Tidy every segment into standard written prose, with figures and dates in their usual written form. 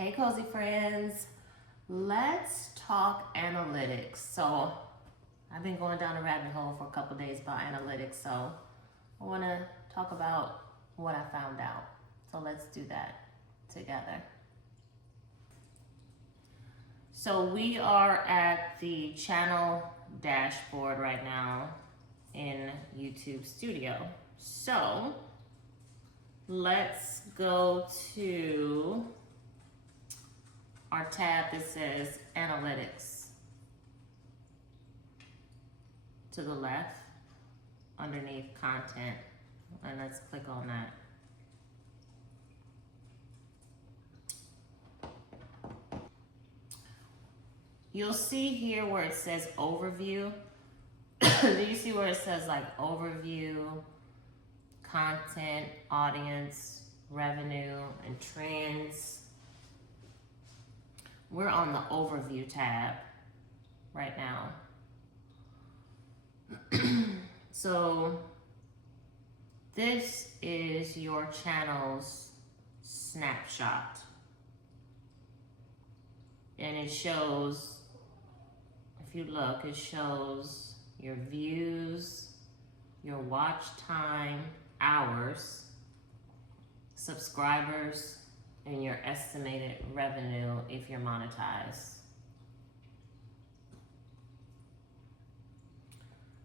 Hey cozy friends, let's talk analytics. So I've been going down a rabbit hole for a couple days about analytics, so I want to talk about what I found out. So let's do that together. So we are at the channel dashboard right now in YouTube Studio. So let's go to our tab that says Analytics to the left underneath Content, and let's click on that. You'll see here where it says Overview. Do you see where it says like Overview, Content, Audience, Revenue, and Trends? We're on the Overview tab right now. So this is your channel's snapshot. And it shows, if you look, it shows your views, your watch time, hours, subscribers, and your estimated revenue if you're monetized.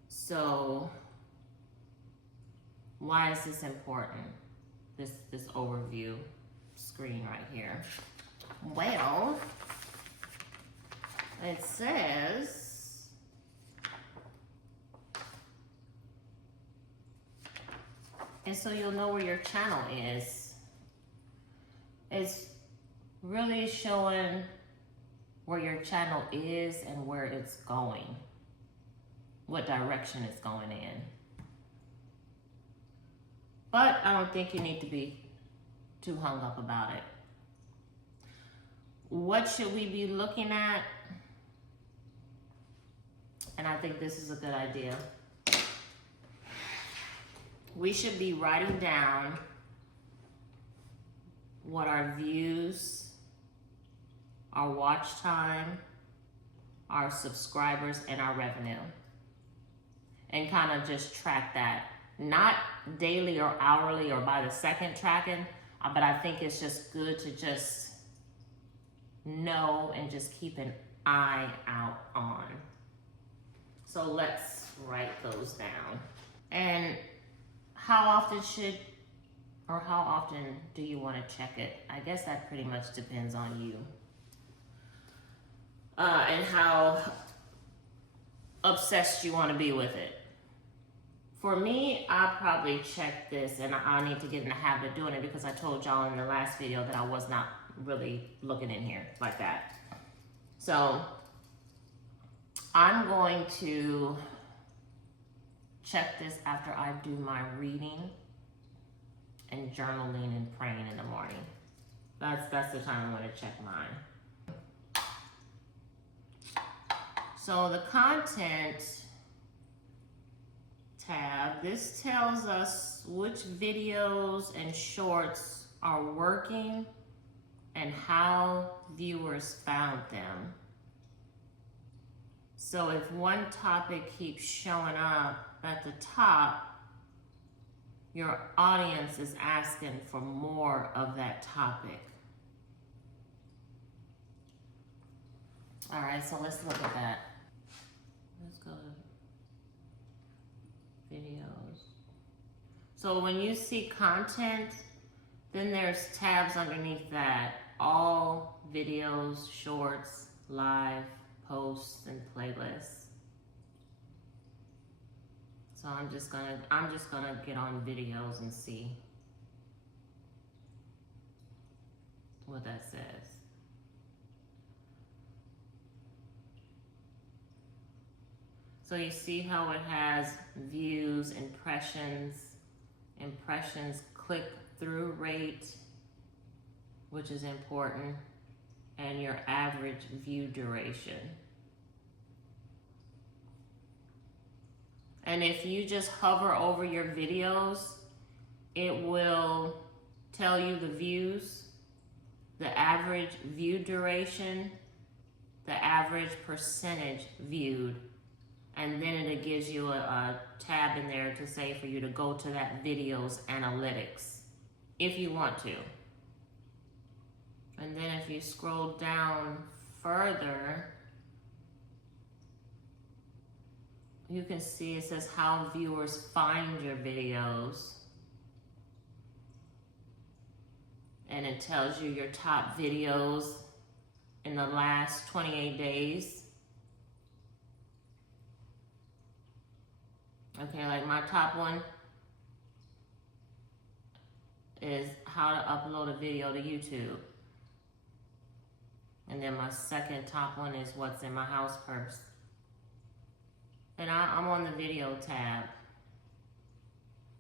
So why is this important? This overview screen right here. Well, it says and so you'll know where your channel is. It's really showing where your channel is and where it's going, what direction it's going in. But I don't think you need to be too hung up about it. What should we be looking at? And I think this is a good idea. We should be writing down what our views, our watch time, our subscribers, and our revenue. And kind of just track that. Not daily or hourly or by the second tracking, but I think it's just good to just know and just keep an eye out on. So let's write those down. And how often do you want to check it? I guess that pretty much depends on you. And how obsessed you want to be with it. For me, I probably check this, and I need to get in the habit of doing it because I told y'all in the last video that I was not really looking in here like that. So I'm going to check this after I do my reading and journaling and praying in the morning. That's the time I'm going to check mine. So the content tab, this tells us which videos and shorts are working and how viewers found them. So if one topic keeps showing up at the top, your audience is asking for more of that topic. All right, so let's look at that. Let's go to videos. So when you see content, then there's tabs underneath that. All videos, shorts, live, posts, and playlists. So I'm just gonna get on videos and see what that says. So you see how it has views, impressions, click-through rate, which is important, and your average view duration. And if you just hover over your videos, it will tell you the views the average view duration, the average percentage viewed, and then it gives you a tab in there to say for you to go to that video's analytics if you want to. And then if you scroll down further, you can see it says how viewers find your videos. And it tells you your top videos in the last 28 days. Okay, like my top one is how to upload a video to YouTube. And then my second top one is what's in my house purse. And I'm on the video tab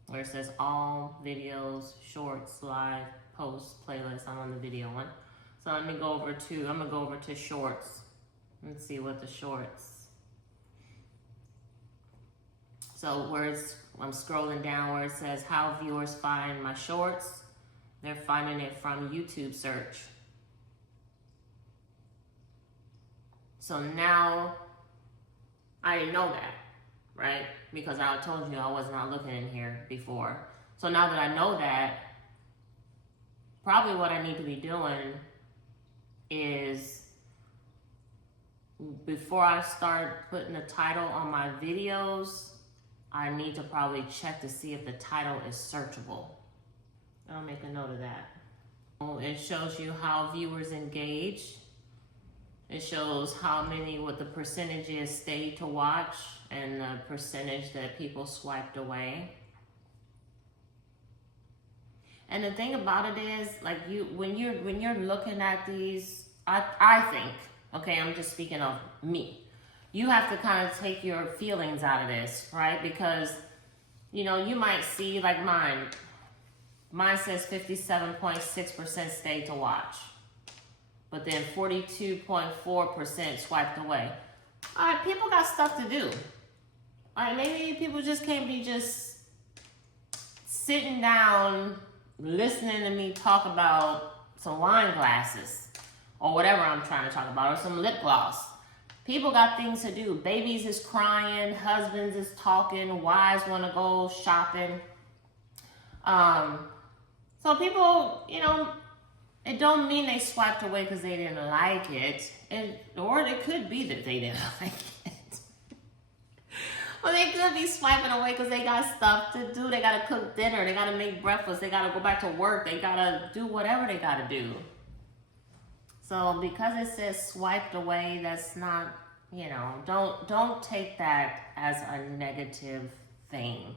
where it says all videos, shorts, live, posts, playlists. I'm on the video one. So let me go over to, I'm gonna go over to shorts. Let's see what the shorts. So I'm scrolling down where it says how viewers find my shorts. They're finding it from YouTube search. So now, I didn't know that, right? Because I told you I was not looking in here before. So now that I know that, probably what I need to be doing is, before I start putting the title on my videos, I need to probably check to see if the title is searchable. I'll make a note of that. It shows you how viewers engage. It shows what the percentage is stayed to watch and the percentage that people swiped away. And the thing about it is, like when you're looking at these, I think, okay, I'm just speaking of me. You have to kind of take your feelings out of this, right? Because, you might see like mine. Mine says 57.6% stayed to watch. But then 42.4% swiped away. All right, people got stuff to do. All right, maybe people just can't be just sitting down, listening to me talk about some wine glasses or whatever I'm trying to talk about, or some lip gloss. People got things to do. Babies is crying, husbands is talking, wives want to go shopping. So people, it don't mean they swiped away because they didn't like it. Or it could be that they didn't like it. Well, they could be swiping away because they got stuff to do. They got to cook dinner. They got to make breakfast. They got to go back to work. They got to do whatever they got to do. So because it says swiped away, that's not, don't take that as a negative thing.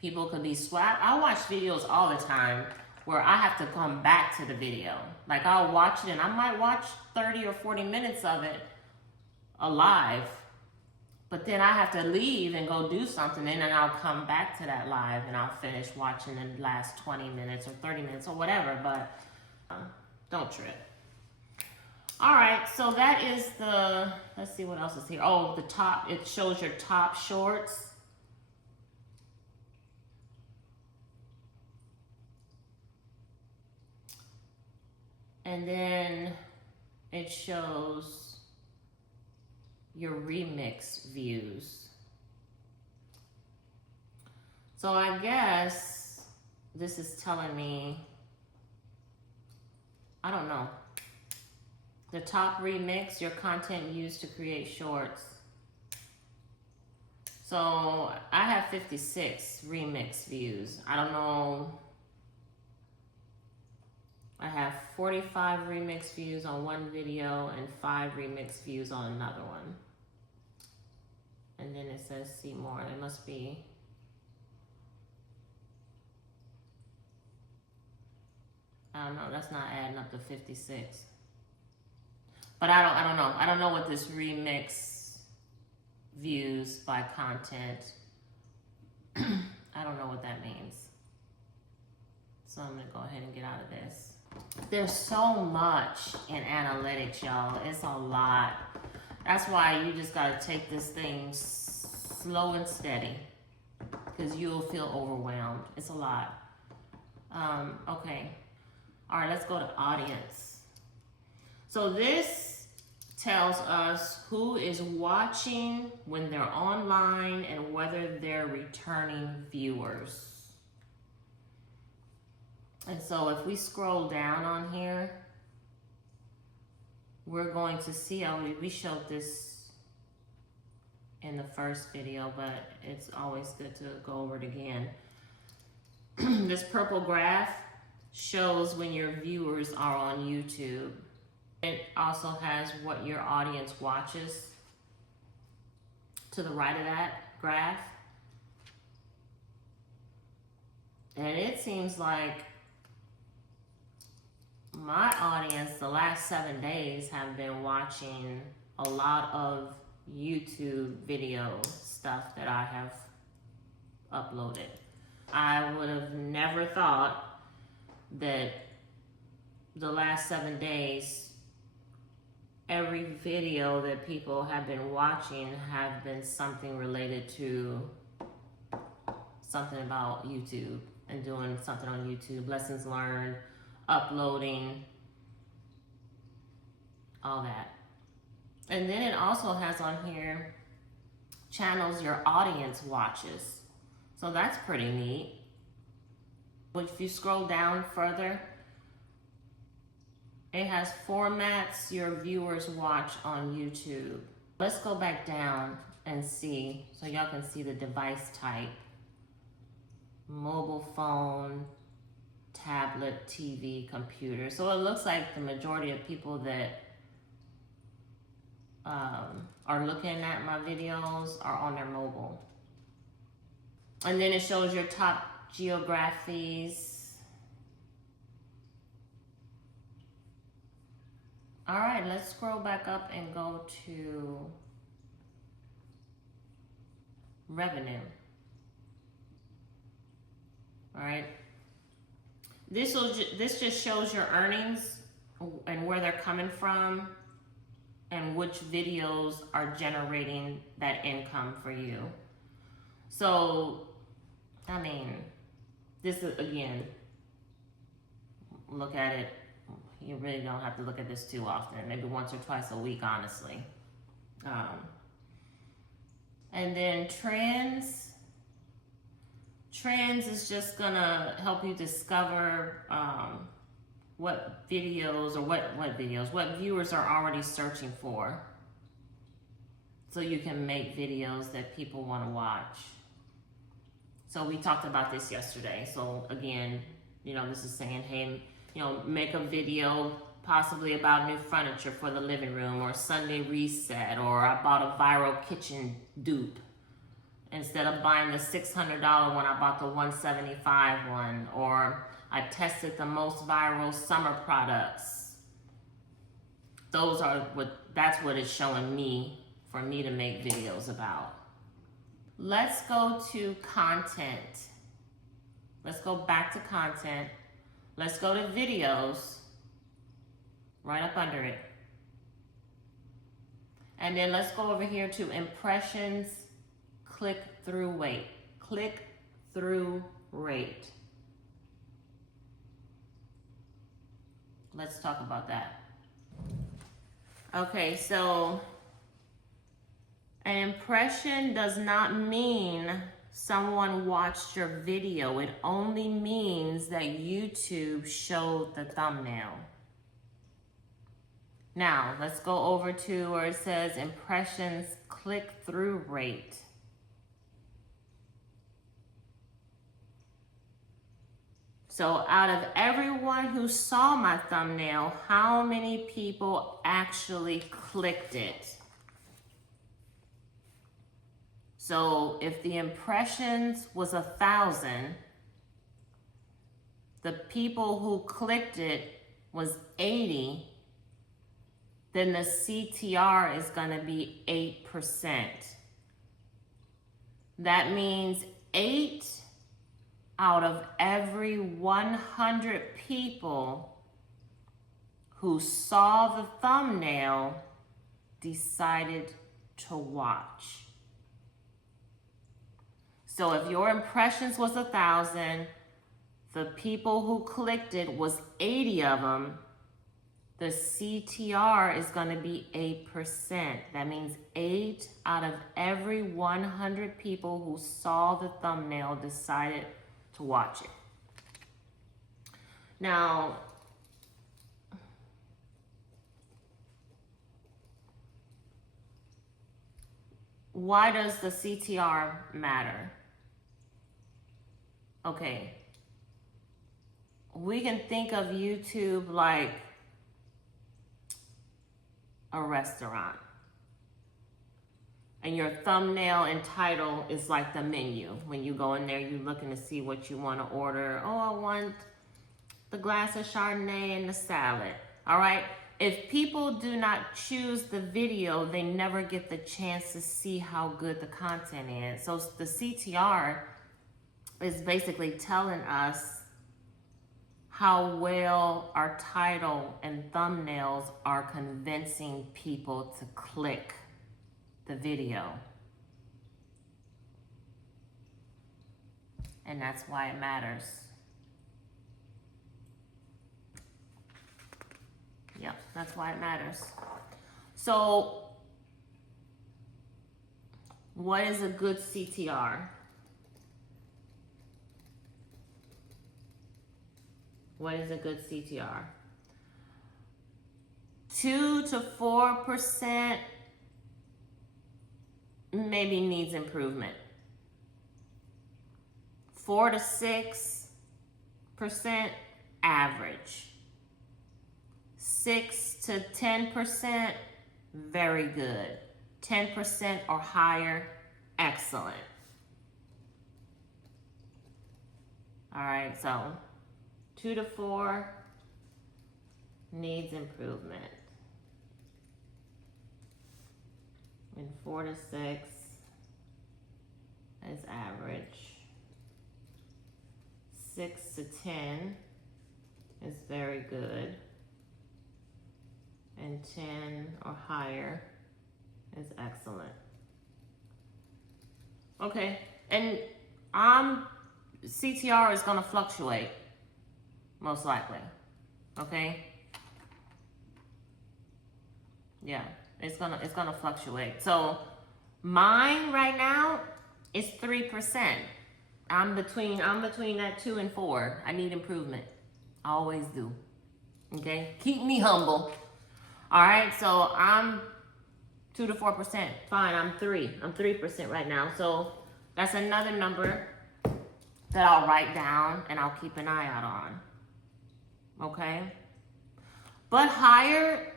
People could be swiped. I watch videos all the time where I have to come back to the video. Like I'll watch it and I might watch 30 or 40 minutes of it alive, but then I have to leave and go do something, and then I'll come back to that live and I'll finish watching the last 20 minutes or 30 minutes or whatever, but don't trip. All right, so that is let's see what else is here. Oh, the top, it shows your top shorts. And then it shows your remix views. So I guess this is telling me, I don't know. The top remix, your content used to create shorts. So I have 56 remix views. I don't know. I have 45 remix views on one video and 5 remix views on another one. And then it says see more. It must be. I don't know. That's not adding up to 56. But I don't know. I don't know what this remix views by content. I don't know what that means. So I'm gonna go ahead and get out of this. There's so much in analytics, y'all. It's a lot. That's why you just gotta take this thing slow and steady, because you'll feel overwhelmed. It's a lot. Okay. All right, let's go to audience. So this tells us who is watching when they're online and whether they're returning viewers. And so if we scroll down on here, we're going to see, we showed this in the first video, but it's always good to go over it again. This purple graph shows when your viewers are on YouTube. It also has what your audience watches to the right of that graph. And it seems like my audience the last 7 days have been watching a lot of YouTube video stuff that I have uploaded. I would have never thought that the last 7 days, every video that people have been watching have been something related to something about YouTube and doing something on YouTube, lessons learned, uploading, all that. And then it also has on here channels your audience watches. So that's pretty neat. But if you scroll down further, it has formats your viewers watch on YouTube. Let's go back down and see, so y'all can see the device type. Mobile phone, tablet, TV, computer. So it looks like the majority of people that are looking at my videos are on their mobile. And then it shows your top geographies. All right, let's scroll back up and go to revenue. All right. This just shows your earnings and where they're coming from and which videos are generating that income for you. So, I mean, this is, again, look at it. You really don't have to look at this too often, maybe once or twice a week, honestly. And then trends. Trends is just gonna help you discover what videos or what viewers are already searching for, so you can make videos that people want to watch. So we talked about this yesterday. So again, this is saying, hey, make a video possibly about new furniture for the living room, or Sunday reset, or I bought a viral kitchen dupe. Instead of buying the $600 one, I bought the $175 one, or I tested the most viral summer products. That's what it's showing me for me to make videos about. Let's go to content. Let's go back to content. Let's go to videos, right up under it. And then let's go over here to impressions, click-through rate. Click-through rate. Let's talk about that. Okay, so an impression does not mean someone watched your video. It only means that YouTube showed the thumbnail. Now, let's go over to where it says impressions click-through rate. So out of everyone who saw my thumbnail, how many people actually clicked it? So if the impressions was 1,000, the people who clicked it was 80, then the CTR is going to be 8%. That means 8 out of every 100 people who saw the thumbnail decided to watch. So if your impressions was 1,000, the people who clicked it was 80 of them, the CTR is going to be 8%. That means 8 out of every 100 people who saw the thumbnail decided to watch it. Now, why does the CTR matter? Okay. We can think of YouTube like a restaurant. And your thumbnail and title is like the menu. When you go in there, you're looking to see what you want to order. Oh, I want the glass of Chardonnay and the salad. All right. If people do not choose the video, they never get the chance to see how good the content is. So the CTR is basically telling us how well our title and thumbnails are convincing people to click the video. And that's why it matters. Yep, that's why it matters. So, what is a good CTR? What is a good CTR? 2 to 4% maybe needs improvement. 4 to 6% average. 6 to 10% very good. 10% or higher, excellent. All right, so 2 to 4 needs improvement. And 4 to 6 is average. 6 to 10 is very good. And 10 or higher is excellent. Okay, and CTR is gonna fluctuate. Most likely, okay? Yeah, it's gonna fluctuate. So mine right now is 3%. I'm between that 2 and 4. I need improvement. I always do. Okay, keep me humble. All right, so I'm 2 to 4%. Fine, I'm 3. I'm 3% right now. So that's another number that I'll write down and I'll keep an eye out on. Okay? But higher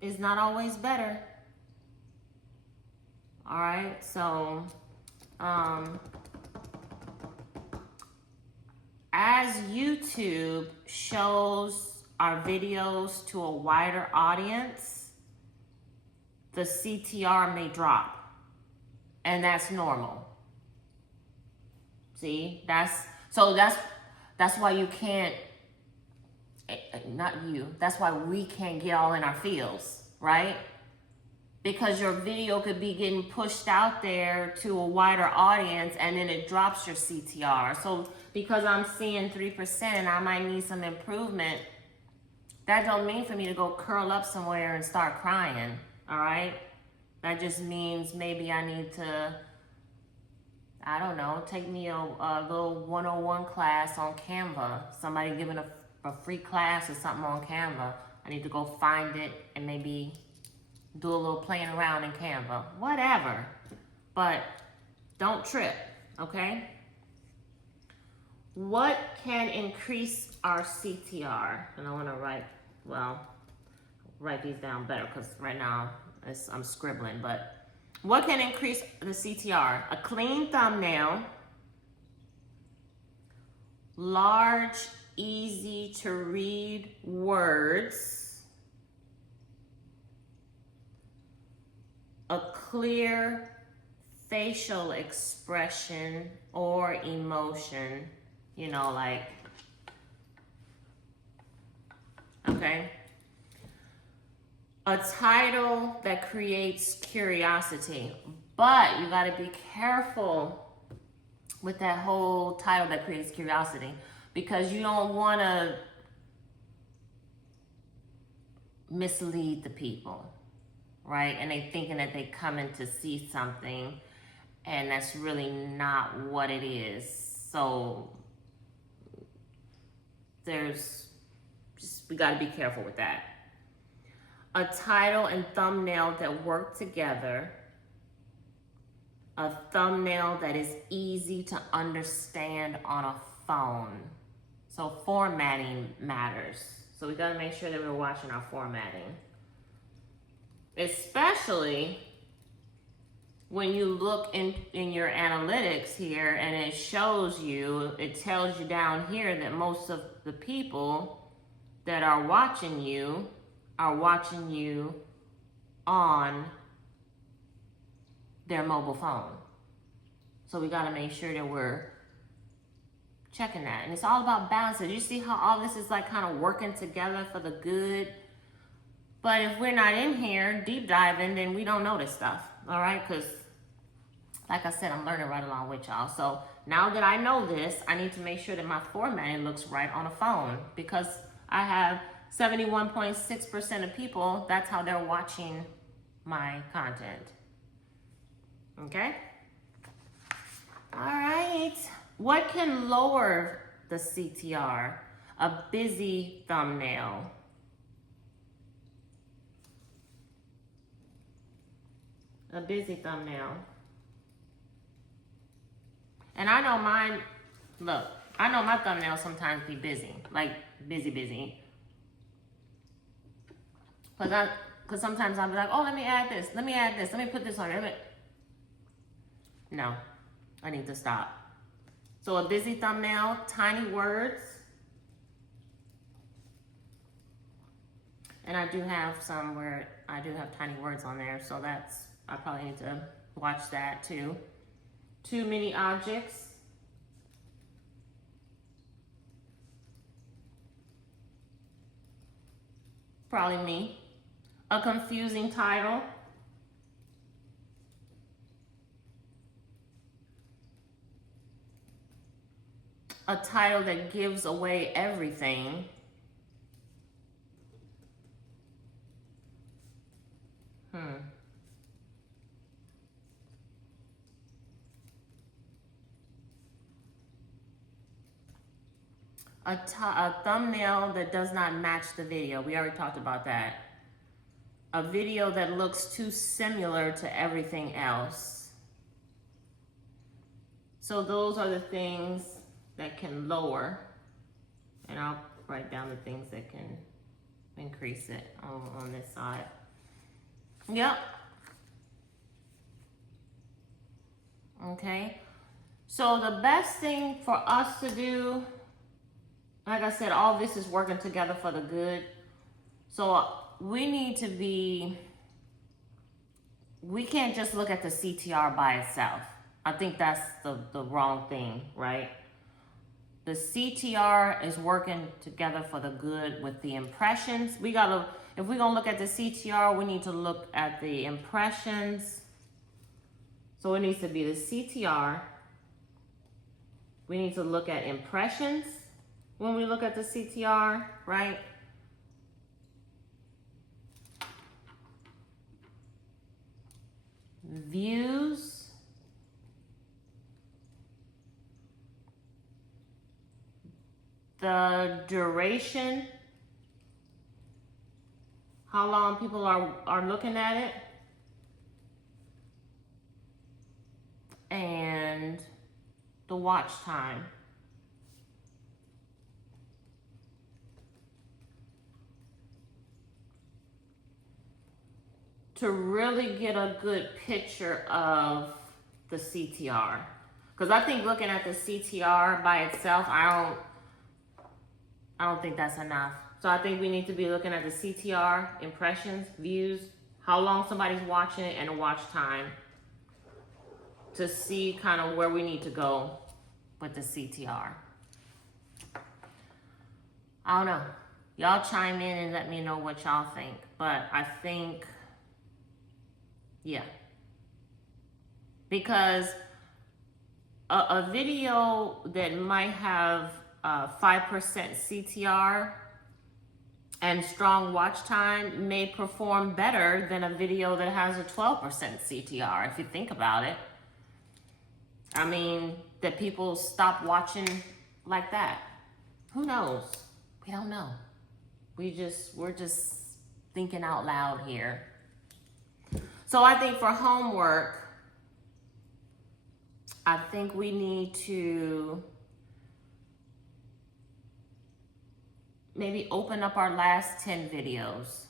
is not always better. All right? So, as YouTube shows our videos to a wider audience, the CTR may drop. And that's normal. See? That's why you can't, not you, that's why we can't get all in our fields, right? Because your video could be getting pushed out there to a wider audience and then it drops your CTR. So because I'm seeing 3%, I might need some improvement. That don't mean for me to go curl up somewhere and start crying, all right? That just means maybe I need to, I don't know, take me a little 101 class on Canva. Somebody giving a free class or something on Canva. I need to go find it and maybe do a little playing around in Canva. Whatever. But don't trip, okay? What can increase our CTR? And I want to write these down better because right now I'm scribbling. But what can increase the CTR? A clean thumbnail, large, easy to read words, a clear facial expression or emotion, you know, like, okay? A title that creates curiosity, but you gotta be careful with that whole title that creates curiosity because you don't wanna mislead the people, right? And they thinking that they come in to see something, and that's really not what it is. So we got to be careful with that. A title and thumbnail that work together. A thumbnail that is easy to understand on a phone. So formatting matters. So we gotta make sure that we're watching our formatting. Especially when you look in your analytics here and it tells you down here that most of the people that are watching you on their mobile phone. So we gotta make sure that we're checking that. And it's all about balances. You see how all this is like kind of working together for the good? But if we're not in here deep diving, then we don't know this stuff, all right? Because like I said, I'm learning right along with y'all. So now that I know this, I need to make sure that my formatting looks right on a phone, because I have 71.6% of people, that's how they're watching my content. Okay? All right. What can lower the CTR? A busy thumbnail. A busy thumbnail. And I know mine, look, I know my thumbnails sometimes be busy. Like, busy. Because sometimes I'll be like, oh, let me add this, let me put this on there. No, I need to stop. So a busy thumbnail, tiny words. And I do have some where I do have tiny words on there, so I probably need to watch that too. Too many objects. Probably me. A confusing title. A title that gives away everything. A thumbnail that does not match the video. We already talked about that. A video that looks too similar to everything else. So those are the things that can lower. And I'll write down the things that can increase it on this side. Yep. Okay. So the best thing for us to do, like I said, all this is working together for the good. So we need to we can't just look at the CTR by itself. I think that's the wrong thing, right? The CTR is working together for the good with the impressions. If we're gonna look at the CTR, we need to look at the impressions. So it needs to be the CTR. We need to look at impressions when we look at the CTR, right? Views. The duration. How long people are looking at it. And the watch time. To really get a good picture of the CTR. Because I think looking at the CTR by itself, I don't think that's enough. So I think we need to be looking at the CTR, impressions, views, how long somebody's watching it, and the watch time to see kind of where we need to go with the CTR. I don't know. Y'all chime in and let me know what y'all think. But I think, yeah. Because a video that might have 5% CTR And strong watch time may perform better than a video that has a 12% CTR, if you think about it. I mean, that people stop watching like that. Who knows? We don't know. We're just thinking out loud here. So I think for homework, I think we need to maybe open up our last 10 videos.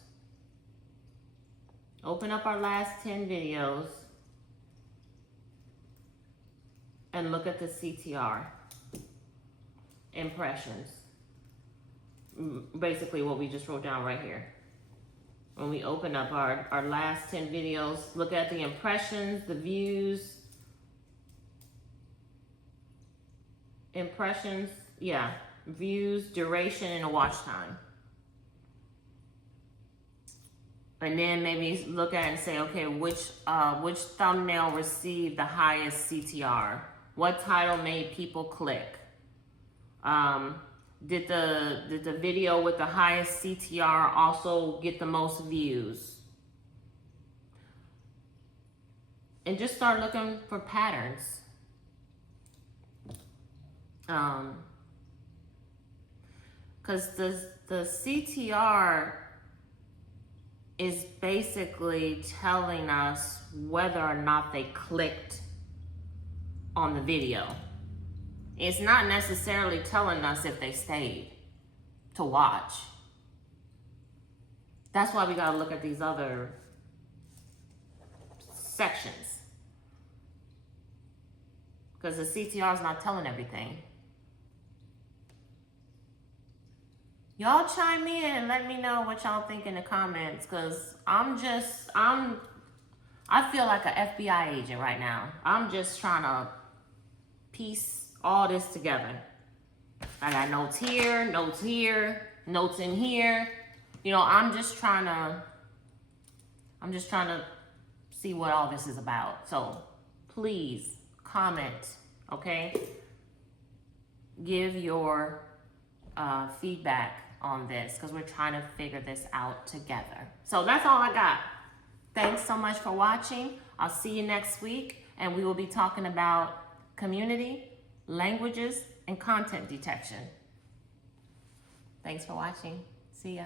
Open up our last 10 videos and look at the CTR impressions. Basically what we just wrote down right here. When we open up our last 10 videos, look at the impressions, the views, views, duration, and watch time. And then maybe look at it and say, okay, which thumbnail received the highest CTR? What title made people click? Did the video with the highest CTR also get the most views? And just start looking for patterns. Because the CTR is basically telling us whether or not they clicked on the video. It's not necessarily telling us if they stayed to watch. That's why we gotta look at these other sections. Because the CTR is not telling everything. Y'all chime in and let me know what y'all think in the comments, because I feel like an FBI agent right now. I'm just trying to piece all this together. I got notes here, notes in here. You know, I'm just trying to see what all this is about. So please comment, okay? Give your feedback on this, because we're trying to figure this out together. So that's all I got. Thanks so much for watching. I'll see you next week, and we will be talking about community, languages, and content detection. Thanks for watching. See ya.